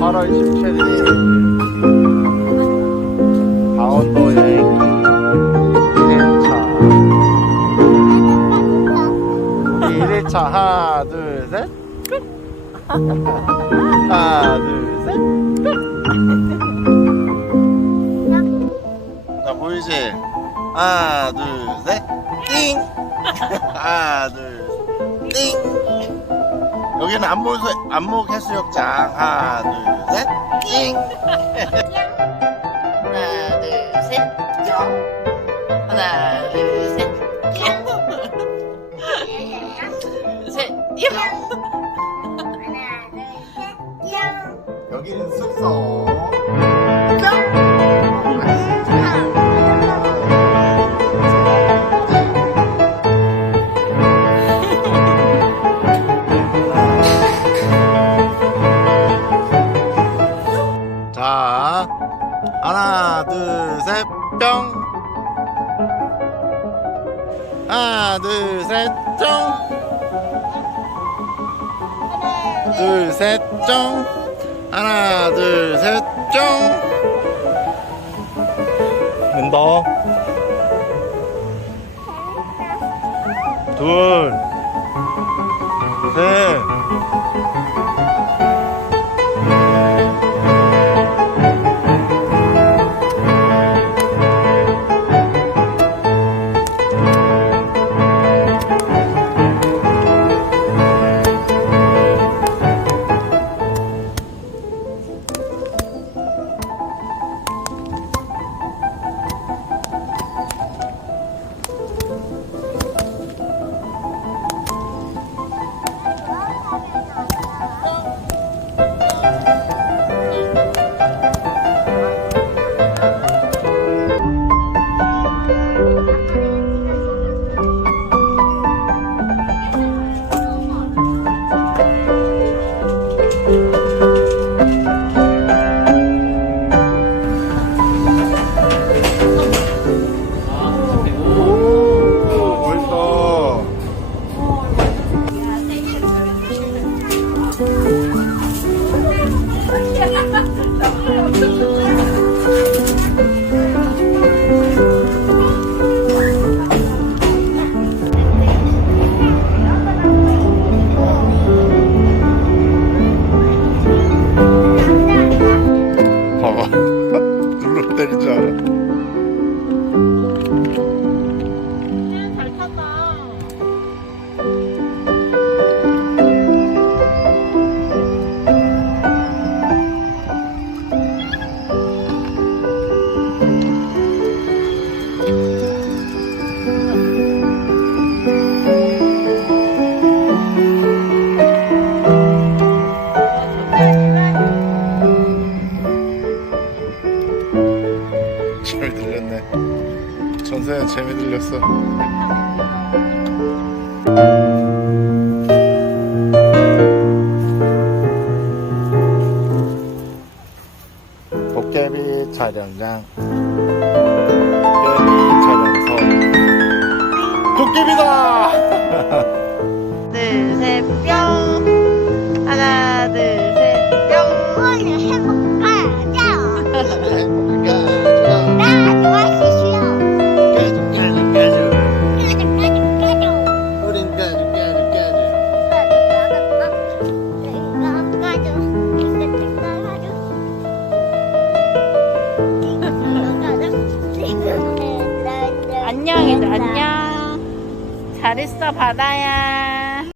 팔월 17일. 강원도 여행 기 1일차. 우리 1일차 하나 둘셋 하나 둘 셋. 자 보이지? 하나 둘 셋 띵! 하나 둘띵! 여기는 안목, 안목 해수욕장. 하나 둘 셋 띵 여기는 숙소. 자 하나 둘셋뿅. 하나 둘셋쫑 둘셋 쫑 하나 둘셋쫑! 된다. 둘셋 Dani Zara. 전세는 재미 들렸어. 도깨비 촬영장. 도깨비 촬영소. 도깨비다! 둘 셋 뿅. 하나 둘 셋뿅. 우린 안녕. 잘했어 바다야